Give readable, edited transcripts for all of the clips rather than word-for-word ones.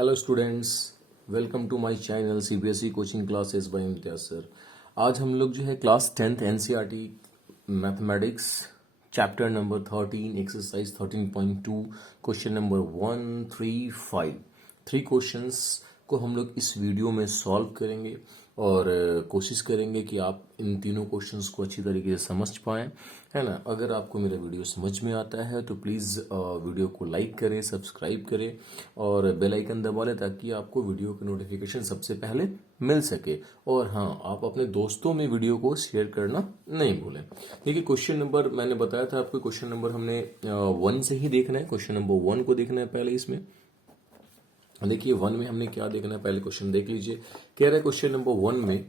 Hello students, welcome to my channel CBSE coaching classes by Imtiyaz sir. आज हम लोग जो है class 10th NCERT mathematics chapter number 13 exercise 13.2 question number 135 three questions को हम लोग इस वीडियो में सॉल्व करेंगे और कोशिश करेंगे कि आप इन तीनों क्वेश्चंस को अच्छी तरीके से समझ पाएं, है ना। अगर आपको मेरा वीडियो समझ में आता है तो प्लीज़ वीडियो को लाइक करें, सब्सक्राइब करें और बेल आइकन दबा लें ताकि आपको वीडियो की नोटिफिकेशन सबसे पहले मिल सके। और हाँ, आप अपने दोस्तों में वीडियो को शेयर करना नहीं भूलें। देखिए, क्वेश्चन नंबर मैंने बताया था आपको, क्वेश्चन नंबर हमने 1 से ही देखना है। क्वेश्चन नंबर 1 को देखना है पहले। इसमें देखिए 1 में हमने क्या देखना है, पहले क्वेश्चन देख लीजिए। कह रहा है क्वेश्चन नंबर 1 में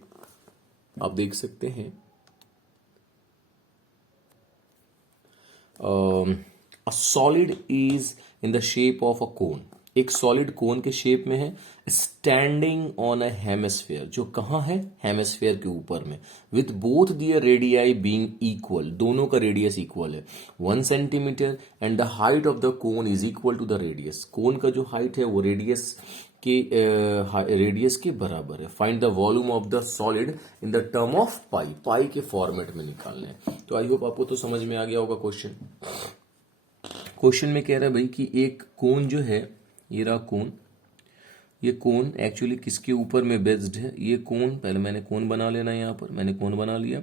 आप देख सकते हैं a solid is in the shape of a cone. एक सॉलिड कोन के शेप में है, स्टैंडिंग ऑन अ हेमिस्फेयर। जो कहाँ है? हेमिस्फेयर के ऊपर में। With both their radii being equal, दोनों का रेडियस इक्वल है 1 centimetre and the height of the cone is equal to the radius. Cone का जो हाइट है वो रेडियस के बराबर है। Find the volume of the solid in the term of pi. Pi के फॉर्मेट में निकालना है। तो आई होप आपको तो समझ में आ गया होगा क्वेश्चन। क्वेश्चन में कह रहा है भाई कि एक कोन जो है, ये रहा कोन। ये कोन एक्चुअली किसके ऊपर में बेस्ड है? ये कोन, पहले मैंने कोन बना लेना है। यहाँ पर मैंने कोन बना लिया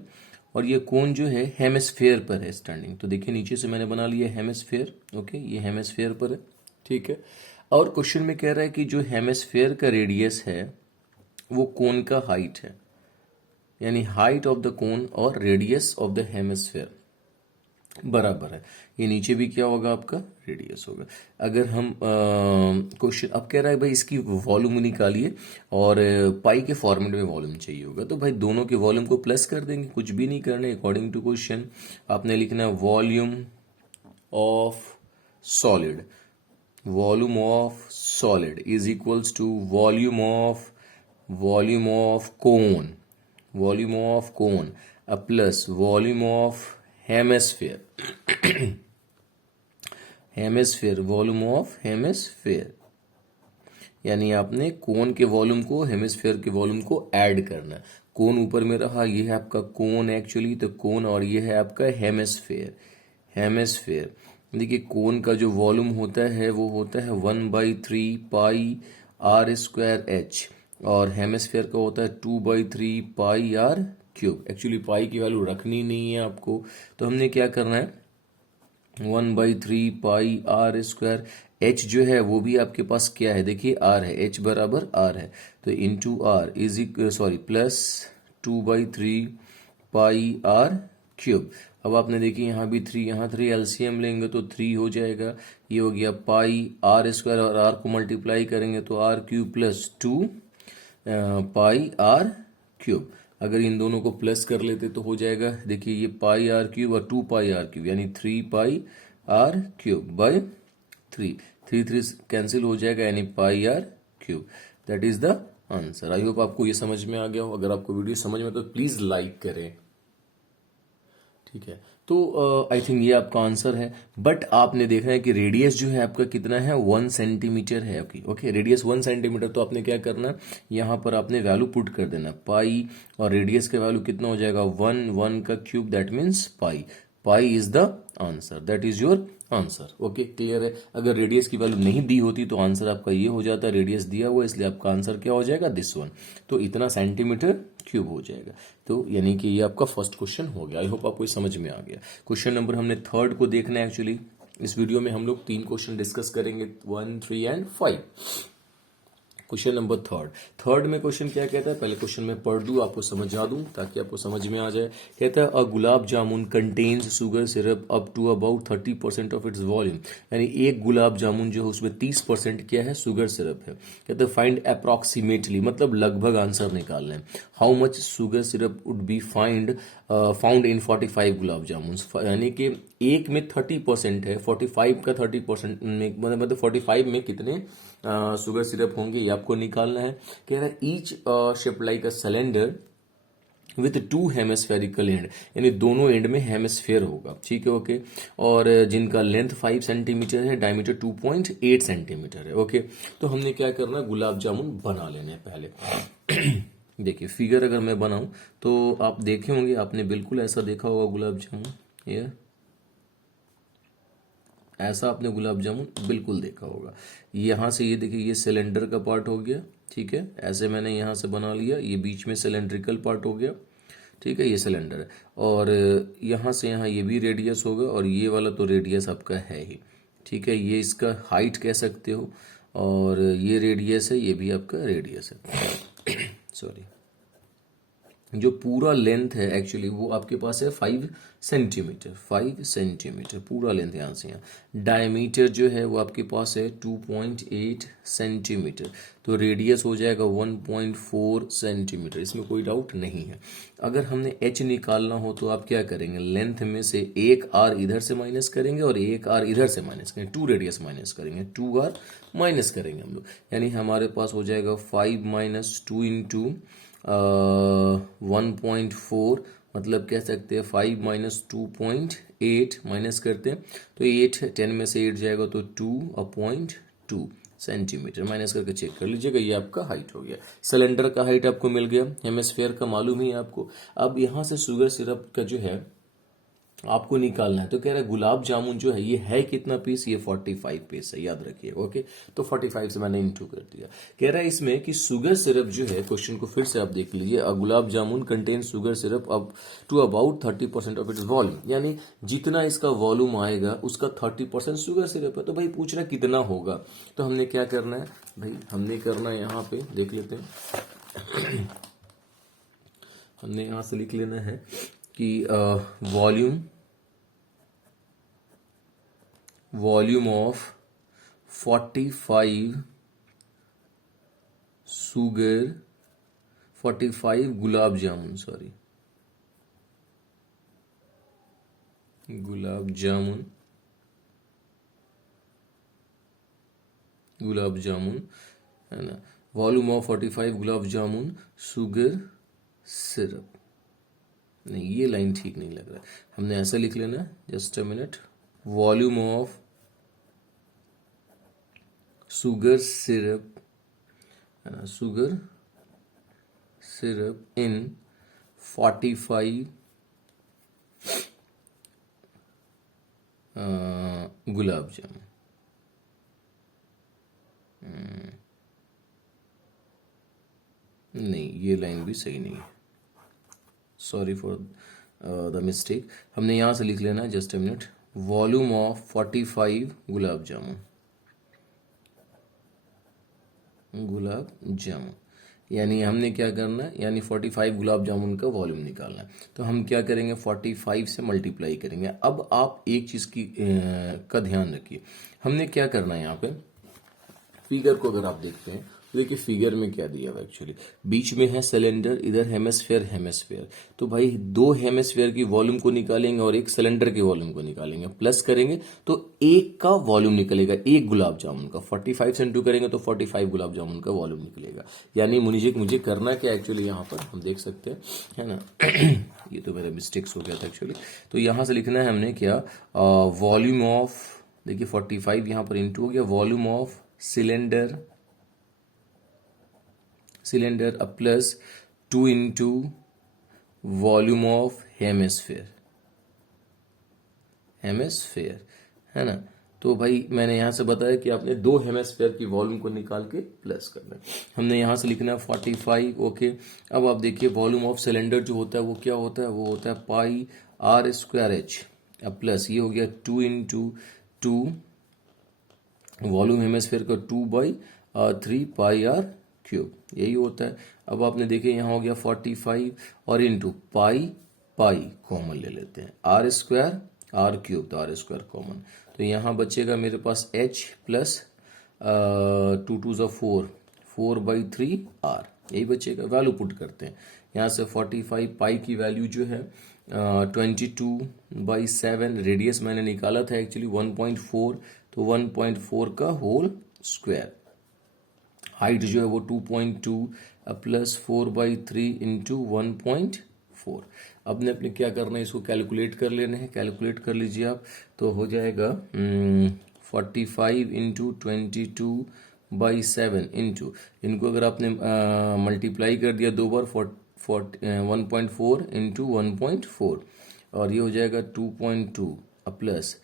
और ये कोन जो है हेमिस्फेयर पर है स्टैंडिंग। तो देखिए नीचे से मैंने बना लिया हेमिस्फेयर। ओके, ये हेमिस्फेयर पर है, ठीक है। और क्वेश्चन में कह रहा है कि जो हेमिस्फेयर का रेडियस है वो कोन का हाइट है, यानी हाइट ऑफ द कोन और रेडियस ऑफ द हेमिस्फेयर बराबर है। ये नीचे भी क्या होगा? आपका रेडियस होगा। अगर हम क्वेश्चन अब कह रहा है भाई इसकी वॉल्यूम निकालिए और पाई के फॉर्मेट में वॉल्यूम चाहिए होगा। तो भाई दोनों के वॉल्यूम को प्लस कर देंगे, कुछ भी नहीं करना। अकॉर्डिंग टू क्वेश्चन आपने लिखना है volume of solid. Volume of solid is equals to volume of cone, volume of cone plus volume of hemisphere. Hemisphere, volume of hemisphere, यानी आपने कोन के वॉल्यूम को हेमिस्फेयर के वॉल्यूम को ऐड करना। कोन ऊपर में रहा, ये है आपका कोन एक्चुअली, तो कोन, और ये है आपका हेमिस्फेयर। हेमिस्फेयर देखिए, कोन का जो वॉल्यूम होता है वो होता है 1/3 पाई आर स्क्वायर एच, और हेमिस्फेयर का होता है 2/3 पाई आर क्यूब। एक्चुअली पाई की वैल्यू रखनी नहीं है आपको, तो हमने क्या करना है 1/3 पाई आर स्क्वायर। एच जो है वो भी आपके पास क्या है? देखिए आर है, एच बराबर आर है, तो into R is plus 2/3 pi are cube. अब आपने देखिए यहाँ भी 3, यहाँ 3 एलसीएम लेंगे तो 3 हो जाएगा। ये हो गया पाई आर स्क्वायर, और आर को मल्टीप्लाई करेंगे तो R cube plus 2 pi are cube. अगर इन दोनों को प्लस कर लेते तो हो जाएगा, देखिए ये पाई आर क्यूब और 2 पाई आर क्यूब, यानी 3 pi are cube by 3। 3 cancel हो जाएगा, यानी pi are cube. That is the answer. I hope आपको ये समझ में आ गया हो। अगर आपको वीडियो समझ में तो प्लीज लाइक करें, ठीक है। तो आई थिंक ये आपका आंसर है। बट आपने देखना है कि रेडियस जो है आपका कितना है? 1 सेंटीमीटर है। Okay, radius 1 centimetre. तो आपने क्या करना, यहाँ पर आपने वैल्यू पुट कर देना पाई, और रेडियस का वैल्यू कितना हो जाएगा 1 का cube, that means pi. Pi is the answer, that is your answer. Okay, clear है। अगर रेडियस की वैल्यू नहीं दी होती तो आंसर आपका ये हो जाता। रेडियस दिया हुआ इसलिए आपका आंसर क्या हो जाएगा? This one. तो इतना सेंटीमीटर क्यूब हो जाएगा। तो यानी कि ये आपका फर्स्ट क्वेश्चन हो गया। आई होप आपको समझ में आ गया। क्वेश्चन नंबर हमने 3 को देखना है। एक्चुअली इस वीडियो में हम लोग 3 क्वेश्चन डिस्कस करेंगे, 1, 3 एंड 5। क्वेश्चन नंबर 3 में क्वेश्चन क्या कहता है, पहले क्वेश्चन में पढ़ दूं, आपको समझा दूं ताकि आपको समझ में आ जाए। कहता है a gulab jamun contains sugar syrup up to about 30% of its volume. यानी एक गुलाब जामुन जो है उसमें 30% क्या है? शुगर सिरप है। कहते हैं फाइंड अप्रॉक्सीमेटली, मतलब लगभग आंसर निकालना है। How much sugar syrup would be found in 45 gulab जामुन। यानी कि एक में 30% है, 45 का 30% में मतलब 45 में कितने शुगर सिरप होंगे, ये आपको निकालना है। कह रहा है each shape like a cylinder with to hemispherical and, यानी दोनों एंड में हेमिस्फेयर होगा, ठीक है, ओके। और जिनका लेंथ 5 सेंटीमीटर है, डायमीटर 2.8 सेंटीमीटर है, ओके। तो हमने क्या करना, गुलाब जामुन बना लेने हैं पहले। देखिए फिगर अगर मैं बनाऊं तो आप देखे होंगे, आपने बिल्कुल ऐसा देखा होगा गुलाब जामुन, ये ऐसा आपने गुलाब जामुन बिल्कुल देखा होगा। यहाँ से ये देखिए, ये सिलेंडर का पार्ट हो गया, ठीक है, ऐसे मैंने यहाँ से बना लिया, ये बीच में सिलेंड्रिकल पार्ट हो गया, ठीक है, ये सिलेंडर है। और यहाँ से यहाँ ये भी रेडियस होगा, और ये वाला तो रेडियस आपका है ही, ठीक है, ये इसका हाइट कह सकते हो, और ये रेडियस है, ये भी आपका रेडियस है। सॉरी, जो पूरा लेंथ है एक्चुअली वो आपके पास है 5 सेंटीमीटर, 5 सेंटीमीटर पूरा लेंथ यहाँ से यहाँ। डायमीटर जो है वो आपके पास है 2.8 सेंटीमीटर, तो रेडियस हो जाएगा 1.4 सेंटीमीटर, इसमें कोई डाउट नहीं है। अगर हमने एच निकालना हो तो आप क्या करेंगे, लेंथ में से एक आर इधर से माइनस करेंगे और एक आर इधर से माइनस करेंगे, 2 रेडियस माइनस करेंगे, 2 आर माइनस करेंगे हम लोग, यानी हमारे पास हो जाएगा 5 माइनस 2 इंटू 1.4, मतलब कह सकते हैं 5 माइनस 2.8 माइनस करते हैं तो 8 है, 10 में से 8 जाएगा तो 2/2 सेंटीमीटर, माइनस करके चेक कर लीजिएगा, ये आपका हाइट हो गया। सिलेंडर का हाइट आपको मिल गया, हेमिस्फेयर का मालूम ही है आपको। अब यहाँ से शुगर सिरप का जो है आपको निकालना है, तो कह रहा है गुलाब जामुन जो है ये है कितना पीस, ये 45 पीस है, याद रखिए, ओके। तो 45 से मैंने इंटू कर दिया। कह रहा है इसमें कि शुगर सिरप जो है, क्वेश्चन को फिर से आप देख लीजिए, gulab jamun contain sugar syrup up to about 30% of its volume, यानी जितना इसका वॉल्यूम आएगा उसका 30% शुगर सिरप है। तो भाई पूछ रहा है कितना होगा, तो हमने क्या करना है भाई, हमने करना है यहाँ पे देख लेते हैं। हमने यहाँ से लिख लेना है कि volume of 45 sugar 45 gulab jamun, sorry gulab jamun, gulab jamun है ना, volume of 45 gulab jamun sugar syrup, नहीं ये लाइन ठीक नहीं लग रहा है, हमने ऐसा लिख लेना है, just a minute, volume of sugar syrup, sugar syrup इन 45 गुलाब जामुन, नहीं ये लाइन भी सही नहीं है, सॉरी फॉर द मिस्टेक। हमने यहाँ से लिख लेना है, just a minute, volume of 45 gulab jamun, gulab जामुन, यानी हमने क्या करना है, यानी 45 गुलाब जामुन का वॉल्यूम निकालना है। तो हम क्या करेंगे, 45 से मल्टीप्लाई करेंगे। अब आप एक चीज की का ध्यान रखिए, हमने क्या करना है यहाँ पे, फिगर को अगर आप देखते हैं तो देखिए फिगर में क्या दिया हुआ एक्चुअली, बीच में है सिलेंडर, इधर हेमिस्फेयर, हेमिस्फेयर, तो भाई दो हेमिस्फेयर की वॉल्यूम को निकालेंगे और एक सिलेंडर के वॉल्यूम को निकालेंगे, प्लस करेंगे तो एक का वॉल्यूम निकलेगा, एक गुलाब जामुन का, 45 से इंटू करेंगे तो 45 गुलाब जामुन का वॉल्यूम निकलेगा। यानी मुझे करना क्या एक्चुअली, यहाँ पर हम देख सकते हैं, है ना। ये तो मेरा मिस्टेक्स हो गया था एक्चुअली, तो यहाँ से लिखना है हमने क्या, वॉल्यूम ऑफ, देखिए 45 यहाँ पर इंटू हो गया, वॉल्यूम ऑफ सिलेंडर, सिलेंडर अब plus 2 into volume of hemisphere, hemisphere है ना। तो भाई मैंने यहां से बताया कि आपने दो हेमिस्फेयर की वॉल्यूम को निकाल के प्लस करना है, हमने यहां से लिखना है 45, ओके। अब आप देखिए वॉल्यूम ऑफ सिलेंडर जो होता है वो क्या होता है, वो होता है पाई आर स्क्वायर एच, अब प्लस ये हो गया 2 इंटू 2 वॉल्यूम हेमिस्फेयर का 2/3 पाई आर क्यूब, यही होता है। अब आपने देखे यहाँ हो गया 45 और इंटू पाई, पाई कॉमन ले लेते हैं, आर स्क्वायर आर क्यूब, तो आर स्क्वायर कॉमन, तो यहाँ बचेगा मेरे पास एच प्लस 2 2 4, 4/3 आर, यही बचेगा। वैल्यू पुट करते हैं यहाँ से, 45 पाई की वैल्यू जो है 22/7, रेडियस मैंने निकाला था एक्चुअली 1.4, तो 1.4 का होल स्क्वायर, हाइट जो है वो 2.2 प्लस 4/3 इंटू 1.4, 1.4। अब अपने क्या करना है, इसको कैलकुलेट कर लेना है। कैलकुलेट कर लीजिए आप, तो हो जाएगा 45 इंटू 22/7 इंटू, इनको अगर आपने मल्टीप्लाई कर दिया दो बार, 1.4 इंटू 1.4, और ये हो जाएगा 2.2 प्लस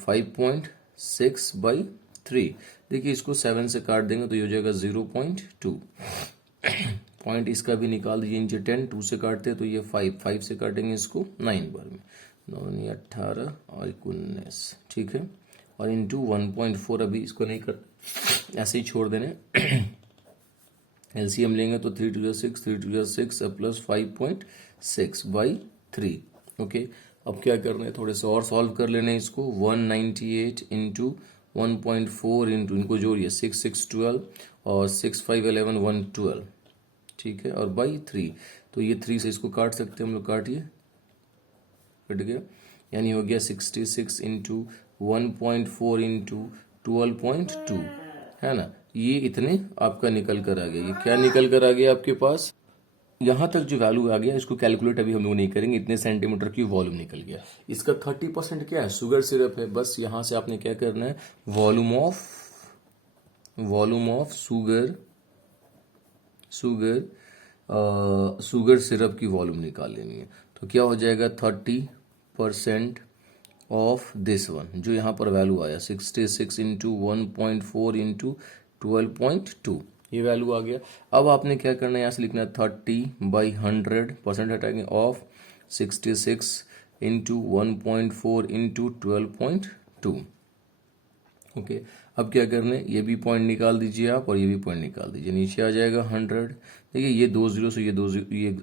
5.6/3। देखिए इसको 7 से काट देंगे तो ये हो जाएगा 0.2। पॉइंट इसका भी निकाल दीजिए, नीचे 10, 2 से काटते हैं तो ये 5 से काटेंगे इसको 9 बार में, 9 18 और 19, ठीक है। और इंटू 1.4, अभी इसको नहीं कर, ऐसे ही छोड़ देने। एलसीएम लेंगे तो 3 2 6, 3 2 6 प्लस 5.6/3। ओके, अब क्या करना है, थोड़े से और सॉल्व कर लेना है इसको। 198 इंटू 1.4 इंटू, इनको जोड़िए, 6 6 12 और 6 5 11 112, ठीक है, और बाई 3, तो ये 3 से इसको काट सकते हैं हम लोग, काटिए, कट गया, यानी हो गया 66 इंटू 1.4 इंटू 12.2, है ना। ये इतने आपका निकल कर आ गया। ये क्या निकल कर आ गया आपके पास, यहां तक जो वैल्यू आ गया इसको कैलकुलेट अभी हम लोग नहीं करेंगे, इतने सेंटीमीटर की वॉल्यूम निकल गया। इसका 30% क्या है, शुगर सिरप है। बस यहां से आपने क्या करना है, वॉल्यूम ऑफ शुगर सिरप की वॉल्यूम निकाल लेनी है। तो क्या हो जाएगा, 30% ऑफ दिस वन, जो यहाँ पर वैल्यू आया 66 इंटू 1.4 इंटू 12.2, ये वैल्यू आ गया। अब आपने क्या करना है, यहाँ से लिखना है 30/100, हटाएंगे, ऑफ 66 इंटू 1.4 इंटू 12.2। ओके, अब क्या करना है, ये भी पॉइंट निकाल दीजिए आप और ये भी पॉइंट निकाल दीजिए, नीचे आ जाएगा 100। देखिए ये 2 0 से ये 2 0, ये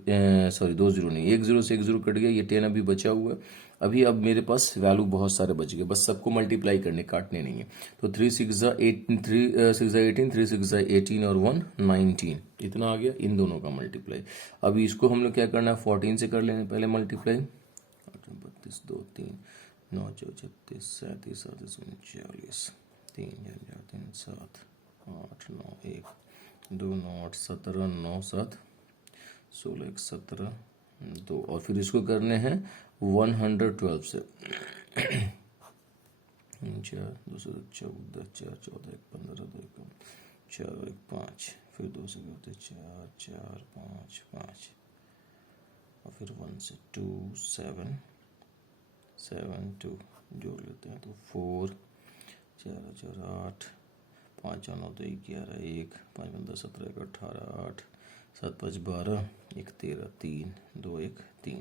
सॉरी 2 0 नहीं, 1 0 से 1 0 कट गया, ये 10 अभी बचा हुआ है। अभी अब मेरे पास वैल्यू बहुत सारे बच गए, बस सबको मल्टीप्लाई करने, काटने नहीं है। तो 3 6 18, 3 6 18, 3 6 18 और 1 19, इतना आ गया इन दोनों का मल्टीप्लाई। अभी इसको हम लोग क्या करना है, 14 से कर लेंगे पहले मल्टीप्लाई। 32 2 3 9 4 36 37 38 39, 3 3 7 8 9 1 2 9 8 17 9 7 16 1 17 2, और फिर इसको करने हैं 112 से। 4 2 से 14 4 14 1 15 2 1 4 1 5, फिर 2 से करते 4 4 5 5, और फिर 1 से 2 7 7 2 जोड़ लेते हैं तो 4 4 4 8 5 4 9 2 11 1 5 15 17 1 18 8 7 5 12 1 13 3 2 1 3,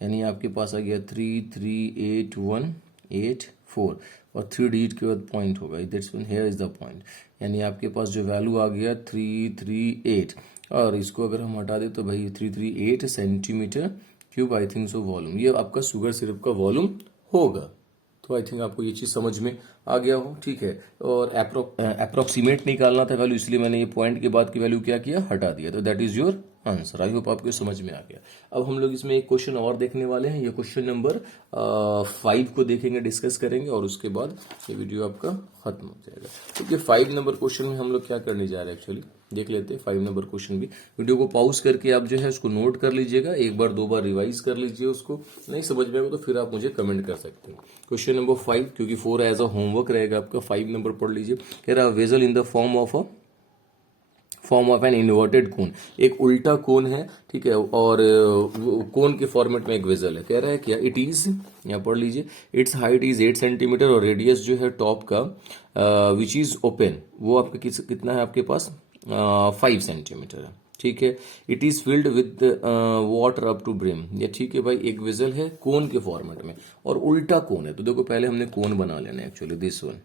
यानी आपके पास आ गया 3 3 8 1 8 4, और 3 डिजिट के बाद पॉइंट होगा, that's mean here is the point. यानी आपके पास जो वैल्यू आ गया 338, और इसको अगर हम हटा दे तो भाई 338 centimetre cube, I think so volume, ये आपका शुगर सिरप का वॉल्यूम होगा। तो आई थिंक आपको ये चीज समझ में आ गया हो, ठीक है। और अप्रोक्सीमेट निकालना था वैल्यू, इसलिए मैंने ये पॉइंट के बाद की वैल्यू क्या किया, हटा दिया। तो that is your answer. I hope आपको समझ में आ गया। अब हम लोग इसमें एक क्वेश्चन और देखने वाले हैं, ये क्वेश्चन नंबर 5 को देखेंगे, डिस्कस करेंगे, और उसके बाद ये वीडियो आपका खत्म हो जाएगा। क्योंकि 5 नंबर क्वेश्चन में हम लोग क्या करने जा रहे हैं, एक्चुअली देख लेते हैं 5 नंबर क्वेश्चन भी। वीडियो को पॉज करके आप जो है उसको नोट कर लीजिएगा, एक बार 2 बार रिवाइज कर लीजिए, उसको नहीं समझ में आएगा तो फिर आप मुझे कमेंट कर सकते हैं। क्वेश्चन नंबर 5, क्योंकि 4 एज अ होमवर्क रहेगा आपका, 5 नंबर पढ़ लीजिए। कह रहा है vessel in the form of an inverted कोन, एक उल्टा कोन है, ठीक है, और कोन के फॉर्मेट में एक वेजल है। कह रहा है क्या, इट इज, यहाँ पढ़ लीजिए, इट्स हाइट इज 8 सेंटीमीटर, और रेडियस जो है टॉप का विच इज ओपन, वो आपका कितना है आपके पास, 5 सेंटीमीटर है, ठीक है। It is filled with water up to brim, ये ठीक है भाई, एक वेजल है कोन के फॉर्मेट में और उल्टा कोन है। तो देखो पहले हमने कोन बना लेना है, एक्चुअली दिस वन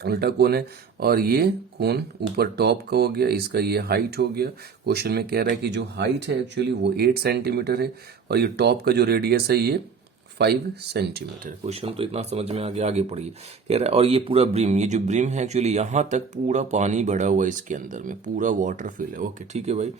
उल्टा कोन है, और ये कोन ऊपर टॉप का हो गया, इसका ये हाइट हो गया। क्वेश्चन में कह रहा है कि जो हाइट है एक्चुअली वो 8 सेंटीमीटर है, और ये टॉप का जो रेडियस है ये 5 सेंटीमीटर। क्वेश्चन तो इतना समझ में आ गया, आगे पढ़िए। कह रहा है और ये पूरा ब्रिम, ये जो ब्रिम है एक्चुअली यहां तक पूरा पानी भरा हुआ है, इसके अंदर में पूरा वाटर फिल है। ओके ठीक है भाई,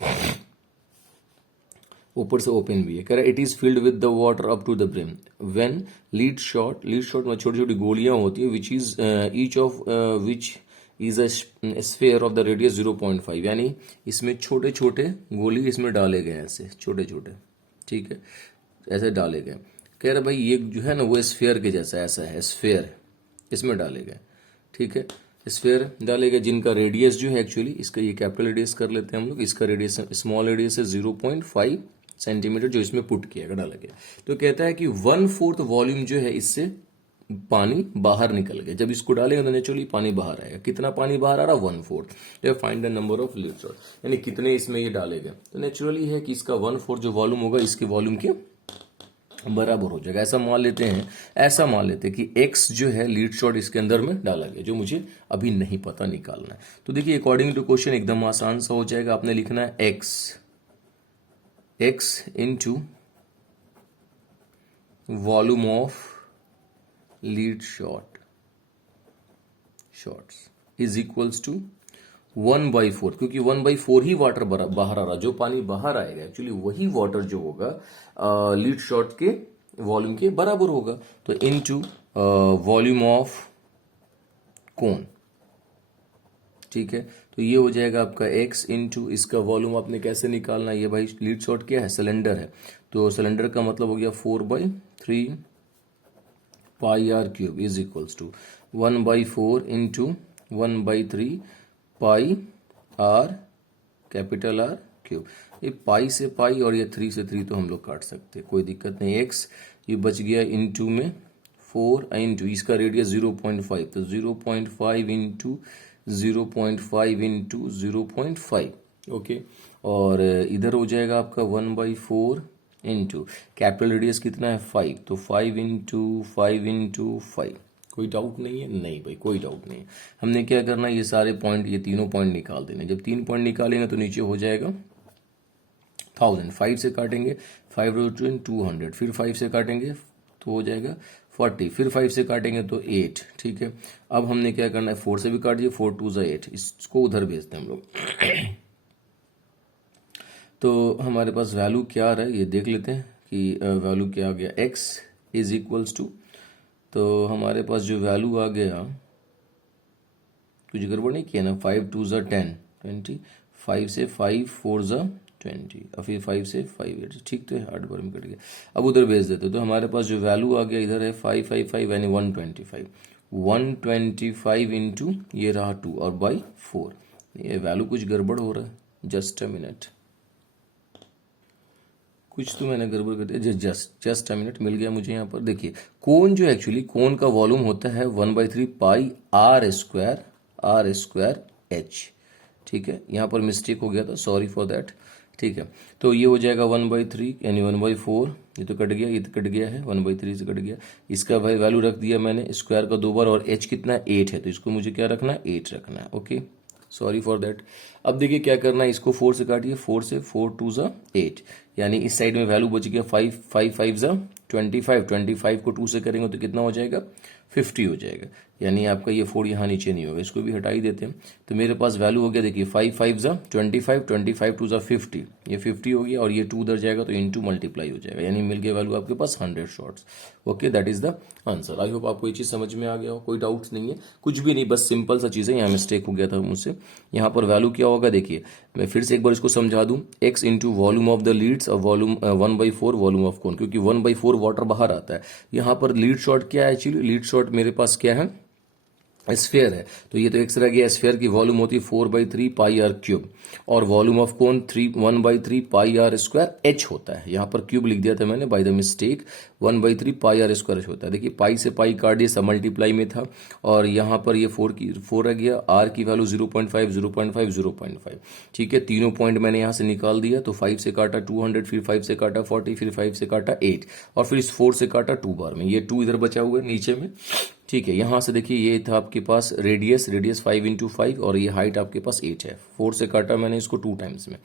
ऊपर से ओपन भी है। कह रहा है it is filled with the water up to the brim when lead shot में छोटी छोटी गोलियां होती है, which is each of which is a sphere of the radius 0.5, यानी इसमें छोटे छोटे गोली इसमें डाले गए हैं, ऐसे छोटे छोटे, ठीक है, ऐसे डाले गए। कह रहे भाई ये जो है ना वो स्फेयर के जैसा ऐसा है, स्फेयर इसमें डाले गए, ठीक है, स्फेयर डाले गए जिनका रेडियस जो है एक्चुअली, इसका ये कैपिटल रेडियस कर लेते हैं हम लोग, इसका रेडियस स्मॉल रेडियस है 0.5 सेंटीमीटर जो इसमें पुट किया गया, डाला गया। तो कहता है कि 1/4 वॉल्यूम जो है इससे पानी बाहर निकल गया। जब इसको डालेंगे तो नेचुरली पानी बाहर आएगा। कितना पानी बाहर आ रहा? 1/4। तो find the number of lead shot, यानी कितने इसमें ये डाले गए। तो नेचुरली है कि इसका 1/4 जो वॉल्यूम होगा इसके वॉल्यूम के बराबर हो जाएगा। ऐसा मान लेते हैं, ऐसा मान लेते हैं कि x जो है लीड शॉट इसके अंदर में डाला गया, जो मुझे अभी नहीं पता निकालना है। तो देखिए अकॉर्डिंग टू क्वेश्चन एकदम आसान सा हो जाएगा। आपने लिखना है x into volume of lead shots is equals to 1/4, क्योंकि 1/4 ही वाटर बाहर आ रहा, जो पानी बाहर आएगा एक्चुअली वही वाटर जो होगा लीड शॉट के वॉल्यूम के बराबर होगा। तो इनटू वॉल्यूम ऑफ कोन, ठीक है। तो ये हो जाएगा आपका x इंटू इसका वॉल्यूम आपने कैसे निकालना है। ये भाई लीड शॉट क्या है? सिलेंडर है, तो सिलेंडर का मतलब हो गया 4/3 pi are cube is equals to 1/4 into 1/3 pi r capital r cube. ये पाई से पाई और ये 3 से 3 तो हम लोग काट सकते हैं, कोई दिक्कत नहीं। x ये बच गया इंटू में 4 इंटू इसका रेडियस 0.5, तो 0.5 इंटू 0.5 इंटू 0.5, ओके। और इधर हो जाएगा आपका 1/4 इंटू कैपिटल रेडियस कितना है 5, तो 5 इंटू 5 इंटू 5। कोई डाउट नहीं है? नहीं भाई कोई डाउट नहीं है। हमने क्या करना है, ये सारे पॉइंट, ये तीनों पॉइंट निकाल देने। जब 3 पॉइंट निकालेंगे तो नीचे हो जाएगा 1000, 5 से काटेंगे 5 × 200, फिर 5 से काटेंगे तो हो जाएगा 40, फिर 5 से काटेंगे तो 8, ठीक है। अब हमने क्या करना है, 4 से भी काट दिए, 4 × 2 = 8, इसको उधर भेजते हैं हम लोग। तो हमारे पास वैल्यू क्या आ रहा है ये देख लेते हैं कि वैल्यू क्या आ गया, x इज इक्वल्स टू, तो हमारे पास जो वैल्यू आ गया, कुछ गड़बड़ नहीं किया ना, 5 × 2 = 10, 20, 5 से 5 4 = 20, और फिर 5 से 5 8, ठीक तो है, 8 बार में कट गया। अब उधर भेज देते, तो हमारे पास जो वैल्यू आ गया इधर है 555 यानी 125, 125 इंटू ये रहा 2 और बाई 4। ये वैल्यू कुछ गड़बड़ हो रहा है, जस्ट अ मिनट, कुछ तो मैंने गड़बड़ कर दिया, जस्ट अ मिनट, मिल गया मुझे यहाँ पर। देखिए कोन जो एक्चुअली कोन का वॉल्यूम होता है 1/3 पाई आर स्क्वायर एच, ठीक है। यहाँ पर मिस्टेक हो गया था, सॉरी फॉर दैट, ठीक है। तो ये हो जाएगा 1/3 यानी 1/4, ये तो कट गया, ये तो कट गया है, 1/3 से कट गया। इसका भाई वैल्यू रख दिया मैंने स्क्वायर का 2 बार, और एच कितना 8 है, तो इसको मुझे क्या रखना है, 8 रखना है, ओके, सॉरी फॉर दैट। अब देखिए क्या करना है, इसको 4 से काटिए, 4 से 4 × 2 = 8, यानी इस साइड में वैल्यू बच गया 5, 5 5 = 25, 25 को 2 से करेंगे तो कितना हो जाएगा, 50 हो जाएगा। यानी आपका ये 4 यहाँ नीचे नहीं होगा, इसको भी हटा ही देते हैं। तो मेरे पास वैल्यू हो गया, देखिए 5 5 = 25, 25 2 = 50, ये 50 हो गया, और ये 2 उधर जाएगा तो इंटू मल्टीप्लाई हो जाएगा, यानी मिल गया वैल्यू आपके पास 100 shots, okay, that is the answer. I hope आपको ये चीज़ समझ में आ गया हो, कोई डाउट्स नहीं है, कुछ भी नहीं, बस सिंपल सा चीज़ है, यहाँ मिस्टेक हो गया था मुझसे। यहाँ पर वैल्यू क्या होगा, देखिए मैं फिर से एक बार इसको समझा दूं, x into volume of the leads और वॉल्यूम 1/4 वॉल्यूम ऑफ कोन, क्योंकि 1/4 वाटर बाहर आता है। यहाँ पर लीड शॉट क्या है, एक्चुअली लीड शॉट मेरे पास क्या है, स्फेयर है, तो ये तो एक्स रह गया। स्फेयर की वॉल्यूम होती है 4/3 पाई आर क्यूब, और volume of cone 1/3 pi R square H होता है। यहाँ पर क्यूब लिख दिया था मैंने by the mistake, 1/3 pi R square H होता है। देखिए पाई से पाई काट दिया, सब मल्टीप्लाई में था, और यहाँ पर ये 4 रह गया, आर की वैल्यू 0.5 0.5 0.5, ठीक है। तीनों पॉइंट मैंने यहाँ से निकाल दिया, तो 5 से काटा 200, फिर 5 से काटा 40, फिर 5 से काटा 8, और फिर इस 4 से काटा 2 बार में, ये 2 इधर बचा हुआ है नीचे में, ठीक है। यहां से देखिए ये था आपके पास रेडियस 5 × 5, और ये हाइट आपके पास 8 है। 4 से काटा मैंने इसको 2 टाइम्स में,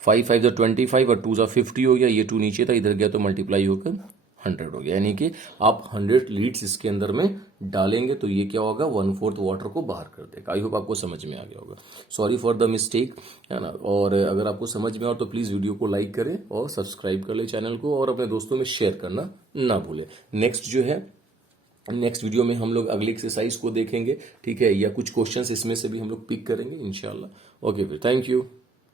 5 5 = 25 और 2 = 50 हो गया, ये 2 नीचे था, इधर गया तो मल्टीप्लाई होकर 100 हो गया, यानी कि आप 100 लीड्स इसके अंदर में डालेंगे तो ये क्या होगा, 1/4 वाटर को बाहर कर देगा। आई होप आपको समझ में आ गया होगा, सॉरी फॉर द मिस्टेक, है ना। और अगर आपको समझ में आ तो प्लीज वीडियो को लाइक करें और सब्सक्राइब कर ले चैनल को, और अपने दोस्तों में शेयर करना ना भूलें। नेक्स्ट जो है नेक्स्ट वीडियो में हम लोग अगली एक्सरसाइज को देखेंगे, ठीक है, या कुछ क्वेश्चंस इसमें से भी हम लोग पिक करेंगे इंशाल्लाह। ओके फिर, थैंक यू।